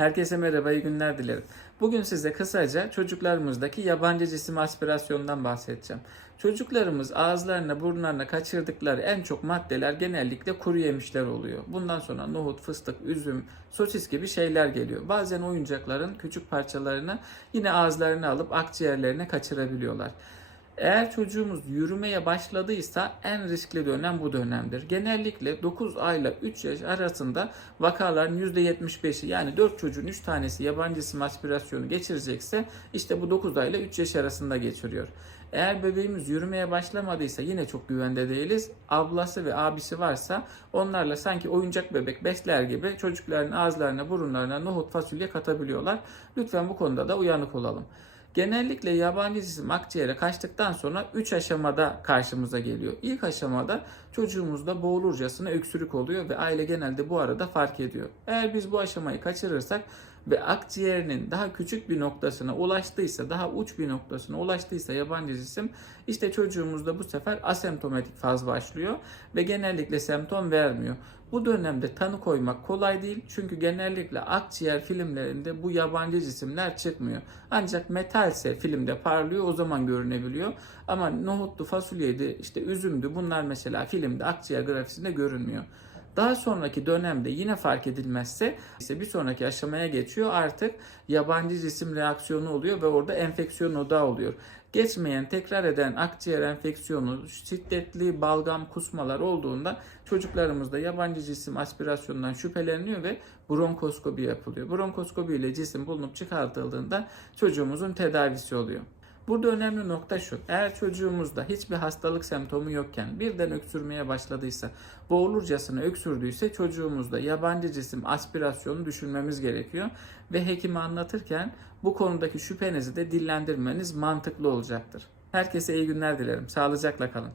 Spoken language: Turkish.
Herkese merhaba, iyi günler dilerim. Bugün size kısaca çocuklarımızdaki yabancı cisim aspirasyonundan bahsedeceğim. Çocuklarımız ağızlarına, burunlarına kaçırdıkları en çok maddeler genellikle kuru yemişler oluyor. Bundan sonra nohut, fıstık, üzüm, sosis gibi şeyler geliyor. Bazen oyuncakların küçük parçalarını yine ağızlarına alıp akciğerlerine kaçırabiliyorlar. Eğer çocuğumuz yürümeye başladıysa en riskli dönem bu dönemdir. Genellikle 9 ayla 3 yaş arasında vakaların %75'i yani 4 çocuğun 3 tanesi yabancı isim aspirasyonu geçirecekse işte bu 9 ayla 3 yaş arasında geçiriyor. Eğer bebeğimiz yürümeye başlamadıysa yine çok güvende değiliz. Ablası ve abisi varsa onlarla sanki oyuncak bebek besler gibi çocukların ağızlarına, burunlarına nohut, fasulye katabiliyorlar. Lütfen bu konuda da uyanık olalım. Genellikle yabancı cisim akciğere kaçtıktan sonra 3 aşamada karşımıza geliyor. İlk aşamada çocuğumuzda boğulurcasına öksürük oluyor ve aile genelde bu arada fark ediyor. Eğer biz bu aşamayı kaçırırsak ve akciğerinin daha küçük bir noktasına ulaştıysa, daha uç bir noktasına ulaştıysa yabancı cisim işte çocuğumuzda bu sefer asemptomatik faz başlıyor ve genellikle semptom vermiyor. Bu dönemde tanı koymak kolay değil çünkü genellikle akciğer filmlerinde bu yabancı cisimler çıkmıyor. Ancak metalse filmde parlıyor o zaman görünebiliyor. Ama nohutlu, fasulyeydi, işte üzümdü bunlar mesela filmde akciğer grafisinde görünmüyor. Daha sonraki dönemde yine fark edilmezse ise bir sonraki aşamaya geçiyor. Artık yabancı cisim reaksiyonu oluyor ve orada enfeksiyon odağı oluyor. Geçmeyen, tekrar eden akciğer enfeksiyonu, şiddetli balgam kusmalar olduğunda çocuklarımızda yabancı cisim aspirasyonundan şüpheleniyor ve bronkoskopi yapılıyor. Bronkoskopi ile cisim bulunup çıkartıldığında çocuğumuzun tedavisi oluyor. Burada önemli nokta şu. Eğer çocuğumuzda hiçbir hastalık semptomu yokken birden öksürmeye başladıysa, boğulurcasına öksürdüyse çocuğumuzda yabancı cisim aspirasyonu düşünmemiz gerekiyor. Ve hekime anlatırken bu konudaki şüphenizi de dillendirmeniz mantıklı olacaktır. Herkese iyi günler dilerim. Sağlıcakla kalın.